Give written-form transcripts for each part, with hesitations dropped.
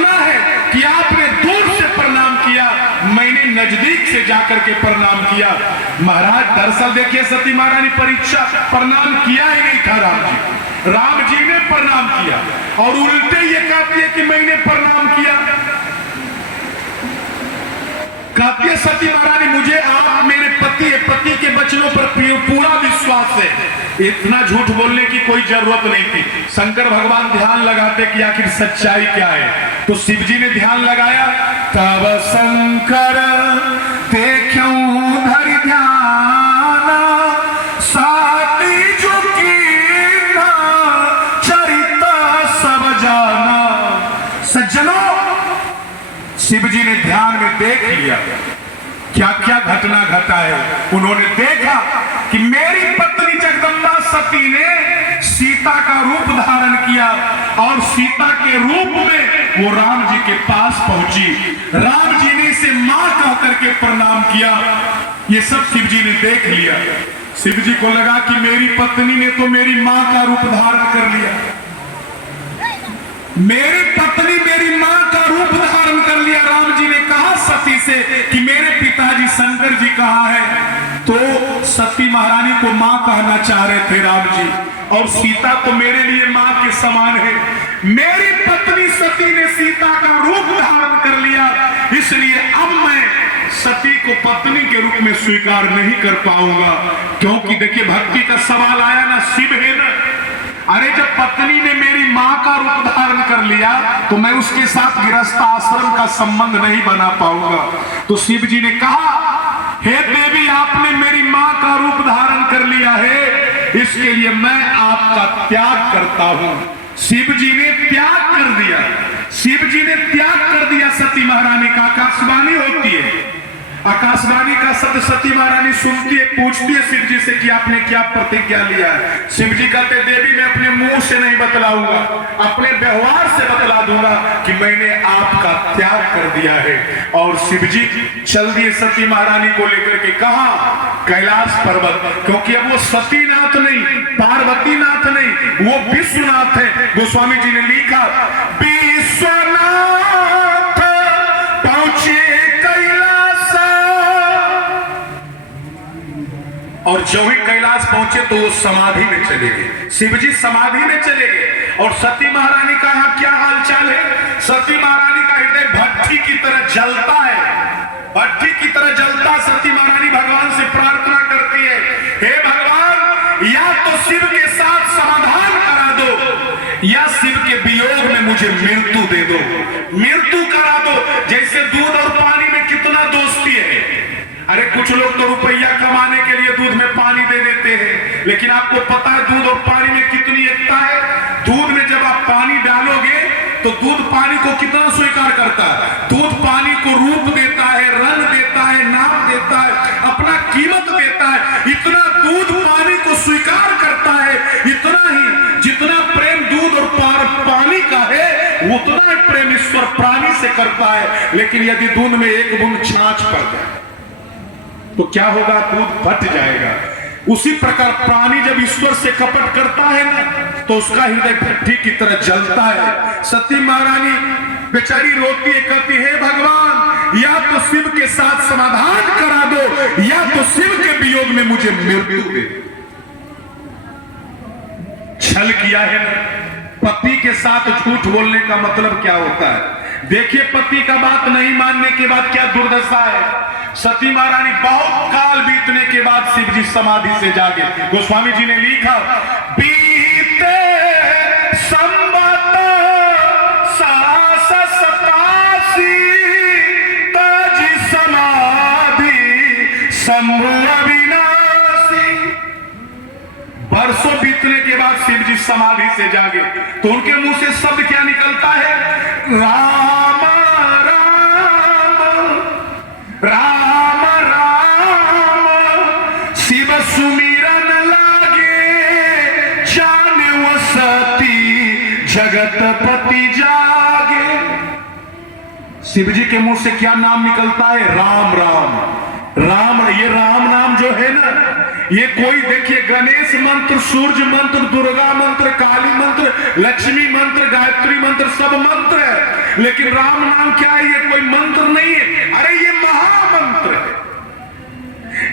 इतना है कि आपने दूर से प्रणाम किया, मैंने नजदीक से जाकर के प्रणाम किया। महाराज दरअसल देखिए सती महारानी परीक्षा प्रणाम किया ही नहीं था राम जी ने प्रणाम किया और उल्टे ये कहती है कि मैंने प्रणाम किया। कहती है सती महारानी मुझे आप मेरे पति के वचनों पर पूरा विश्वास है, इतना झूठ बोलने की कोई जरूरत नहीं थी। शंकर भगवान ध्यान लगाते कि आखिर सच्चाई क्या है, तो शिव जी ने ध्यान लगाया। तब शंकर ते क्यों धरि ध्यान, साती झुकी ना चरिता सब जाना। सज्जनों, शिव जी ने ध्यान में देख लिया क्या क्या घटना घटा है। उन्होंने देखा कि मेरी पत्नी जगदम्बा सती ने सीता का रूप धारण किया और सीता के रूप में वो राम जी के पास पहुंची। राम जी ने इसे मां कह करके प्रणाम किया। ये सब शिव जी ने देख लिया। शिव जी को लगा कि मेरी पत्नी ने तो मेरी मां का रूप धारण कर लिया, मेरी पत्नी मेरी मां का रूप धारण कर लिया। राम जी ने कहा सती से कि मेरे पिताजी शंकर जी कहाँ है, तो सती महारानी को मां कहना चाह रहे थे राम जी, और सीता तो मेरे लिए मां के समान है। मेरी पत्नी सती ने सीता का रूप धारण कर लिया, इसलिए अब मैं सती को पत्नी के रूप में स्वीकार नहीं कर पाऊंगा। क्योंकि देखिए भक्ति का सवाल आया ना, शिव है ना। अरे जब पत्नी ने मेरी मां का रूप धारण कर लिया तो मैं उसके साथ गृहस्थ आश्रम का संबंध नहीं बना पाऊंगा। तो शिव जी ने कहा, हे देवी आपने मेरी मां का रूप धारण कर लिया है, इसके लिए मैं आपका त्याग करता हूं। शिव जी ने त्याग कर दिया, शिव जी ने त्याग कर दिया। सती महारानी का आकाशवाणी होती है, आकाशवाणी का शब्द सती महारानी सुनती है, पूछती है शिव जी से कि आपने क्या प्रतिज्ञा लिया है। शिव जी कहते देवी मैं अपने मुंह से नहीं बतलाऊंगा, अपने व्यवहार से बतला दूंगा कि मैंने आपका त्याग कर दिया है। और शिव जी चल दिए सती महारानी को लेकर के कहा कैलाश पर्वत, क्योंकि अब वो सतीनाथ नहीं, पार्वती नाथ नहीं, वो विश्वनाथ है। गोस्वामी जी ने लिखा विश्वनाथ पहुंचे और जो ही कैलाश पहुंचे तो वो समाधि में चले गए। शिव जी समाधि में चले गए और सती महारानी का यहाँ क्या हालचाल है। सती महारानी का हृदय भट्टी की तरह जलता है, भट्टी की तरह जलता। सती महारानी भगवान से प्रार्थना करती है, हे भगवान या तो शिव के साथ समाधान करा दो या शिव के वियोग में मुझे मृत्यु दे दो, मृत्यु करा दो। जैसे दूध और पानी में कितना दोस्ती है। अरे कुछ लोग तो रुपया कमाने के लिए दूध में पानी दे देते हैं, लेकिन आपको पता है दूध और पानी में कितनी एकता है। दूध में जब आप पानी डालोगे तो दूध पानी को कितना स्वीकार करता है। दूध पानी को रूप देता है, रंग देता है, नाम देता है, अपना कीमत देता है। इतना दूध पानी को स्वीकार करता है, इतना ही जितना प्रेम दूध और पानी का है उतना ही प्रेम ईश्वर प्राणी से करता है। लेकिन यदि दूध में एक बूंद छाछ पड़ जाए तो क्या होगा, दूध फट जाएगा। उसी प्रकार प्राणी जब ईश्वर से कपट करता है ना तो उसका हृदय भट्टी की तरह जलता है। सती महारानी बेचारी रोती है, कहती है भगवान या तो शिव के साथ समाधान करा दो या तो शिव के वियोग में मुझे मृत्यु दे। छल किया है ना। पति के साथ झूठ बोलने का मतलब क्या होता है। देखिए पति का बात नहीं मानने के बाद क्या दुर्दशा है। सती महारानी बहुत काल बीतने के बाद शिव जी समाधि से जागे। गोस्वामी जी ने लिखा बीते संवत सास सतासी ताजी समाधि शंभु अविनाशी। वर्षों बीतने के बाद शिव जी समाधि से जागे तो उनके मुंह से शब्द क्या निकलता है, राम राम राम शिव सुमिरन लागे जाने वो सती जगतपति जागे। शिव जी के मुंह से क्या नाम निकलता है, राम राम राम। ये राम नाम जो है ना, ये कोई देखिए गणेश मंत्र, सूर्य मंत्र, दुर्गा मंत्र, काली मंत्र, लक्ष्मी मंत्र, गायत्री मंत्र सब मंत्र है, लेकिन राम नाम क्या है? ये कोई मंत्र नहीं है, अरे ये महामंत्र है।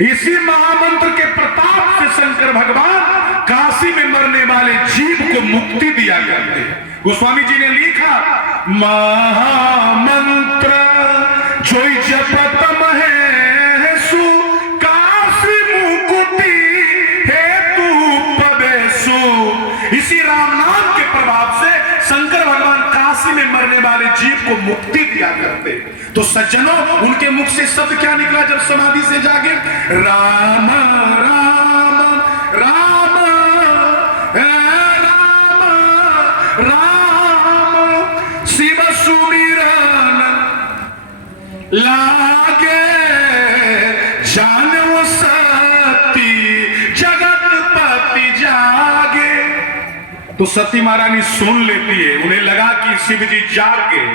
इसी महामंत्र के प्रताप से शंकर भगवान काशी में मरने वाले जीव को मुक्ति दिया करते हैं। गोस्वामी जी ने लिखा, महामंत्र जो जपत महेशु काशी मुकुति हेतु पदेशु। इसी राम नाम के प्रभाव से शंकर भगवान काशी में मरने वाले जीव को मुक्ति दिया करते। तो सज्जनों, उनके मुख से शब्द क्या निकला जब समाधि से जागे? राम राम राम राम राम शिव सुमिरन लागे जानो सती जगतपति जागे। तो सती महारानी सुन लेती है, उन्हें लगा कि शिव जी जाग गए,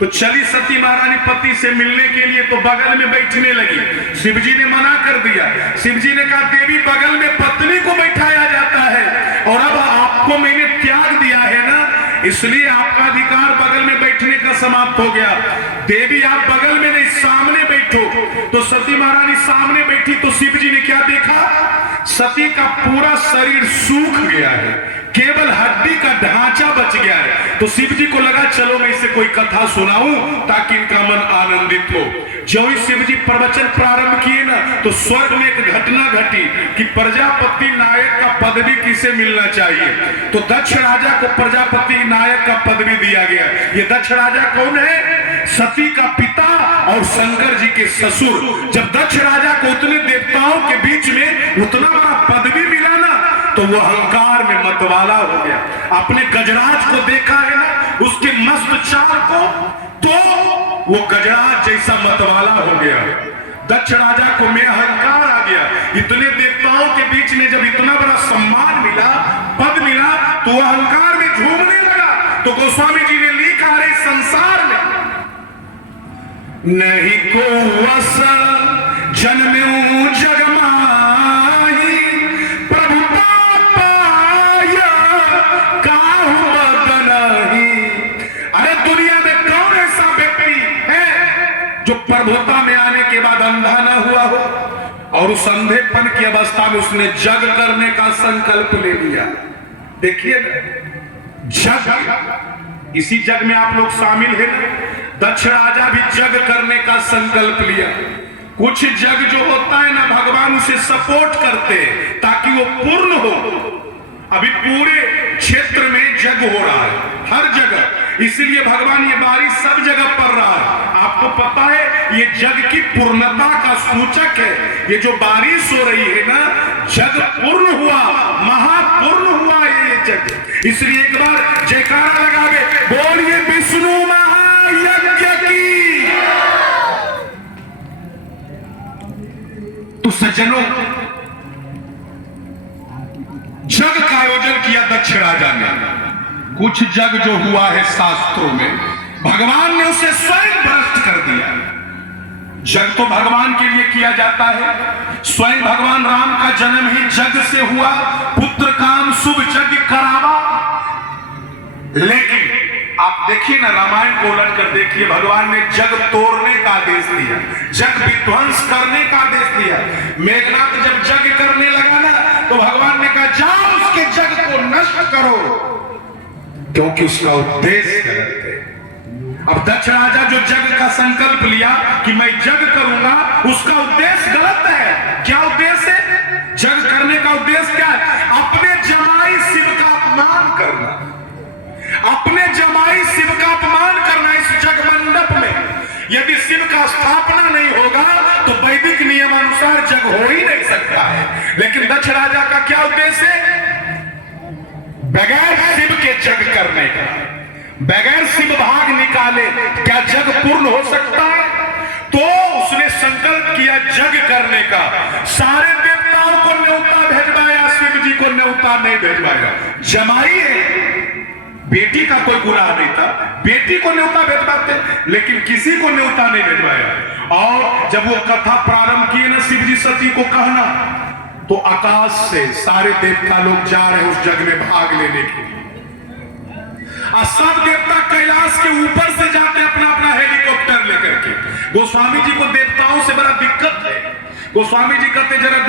तो चली सती महारानी पति से मिलने के लिए, तो बगल में बैठने लगी। शिव जी ने मना कर दिया। शिव जी ने कहा, देवी बगल में पत्नी को बैठाया जाता है और अब आपको मैंने त्याग दिया है ना, इसलिए आपका अधिकार बगल में बैठने का समाप्त हो गया। देवी आप बगल में नहीं, सामने बैठो। तो सती महारानी सामने बैठी तो शिव जी ने क्या देखा? सती का पूरा शरीर सूख गया है, केवल हड्डी का ढांचा बच गया है। तो शिव जी को लगा चलो मैं इसे कोई कथा सुनाऊं ताकि इनका मन आनंदित हो। जो ही शिव जी प्रवचन प्रारंभ किए ना, तो स्वर्ग में एक घटना घटी कि प्रजापति नायक का पदवी किसे मिलना चाहिए। तो दक्ष राजा को प्रजापति नायक का पदवी दिया गया। ये दक्ष राजा कौन है? सती का पिता और शंकर जी के ससुर। जब दक्ष राजा को उतने देवताओं के बीच में उतना बड़ा पदवी मिला ना, तो वो अहंकार में मतवाला हो गया। अपने गजराज को देखा है ना, उसके मस्त चाल को, तो वो गजराज जैसा मतवाला हो गया। दक्ष राजा को में अहंकार आ गया। इतने देवताओं के बीच में जब इतना बड़ा सम्मान मिला, पद मिला, तो अहंकार में झूमने लगा। तो गोस्वामी जी ने लिखा, रे संसार में नहीं को वस जन्म्यू जग माही प्रभुता पाया काहू बदनही। अरे दुनिया में कौन ऐसा व्यक्ति है जो प्रभुता में आने के बाद अंधा न हुआ हो और उस अंधेपन की अवस्था में उसने जग करने का संकल्प ले लिया? देखिए जग, इसी जग में आप लोग शामिल हैं। दक्ष राजा भी जग करने का संकल्प लिया। कुछ जग जो होता है ना, भगवान उसे सपोर्ट करते ताकि वो पूर्ण हो। अभी पूरे क्षेत्र में जग हो रहा है, हर जगह, इसलिए भगवान ये बारिश सब जगह पड़ रहा है। आपको पता है ये जग की पूर्णता का सूचक है। ये जो बारिश हो रही है ना, जग पूर्ण हुआ, महापूर्ण हुआ है ये जग। इसलिए एक बार जयकारा लगावे, बोलिए विष्णु महायज्ञ की। तो सज्जनों, जग का आयोजन किया दक्ष राजा ने। कुछ जग जो हुआ है शास्त्रों में, भगवान ने उसे स्वयं भ्रष्ट कर दिया। जग तो भगवान के लिए किया जाता है। स्वयं भगवान राम का जन्म ही जग से हुआ। पुत्र काम शुभ जग करावा। लेकिन आप देखिए ना, रामायण को उलट कर देखिए, भगवान ने जग तोड़ने का आदेश दिया, जग विध्वंस करने का आदेश दिया। मेघनाथ जब जग करने लगा ना, तो भगवान ने कहा जाओ उसके जग को नष्ट करो, क्योंकि उसका उद्देश्य गलत है। अब दक्ष राजा जो जग का संकल्प लिया कि मैं जग करूंगा, उसका उद्देश्य गलत है। क्या उद्देश्य है जग करने का? उद्देश्य क्या है? अपने जमाई शिव का अपमान करना, अपने जमाई शिव का अपमान करना इस जग मंडप में। यदि शिव का स्थापना नहीं होगा तो वैदिक नियमानुसार जग हो ही नहीं सकता है। लेकिन दक्ष राजा का क्या उद्देश्य है? बगैर शिव के जग करने का, बगैर शिव भाग निकाले क्या जग पूर्ण हो सकता है? तो उसने संकल्प किया जग करने का। सारे देवताओं को न्योता भेजवाया, शिव जी को न्योता नहीं भेजवाया। जमाई है, बेटी का कोई गुनाह नहीं था, बेटी को न्योता भेजवाते, लेकिन किसी को न्योता नहीं भेजवाया। और जब वो कथा प्रारंभ किए ना शिव जी सती को कहना, तो आकाश से सारे देवता लोग जा रहे उस जग में भाग लेने के लिए। सब देवता कैलाश के ऊपर से गोस्वामी जी को देवताओं से बड़ा दिक्कत है। गोस्वामी जी कहते जरा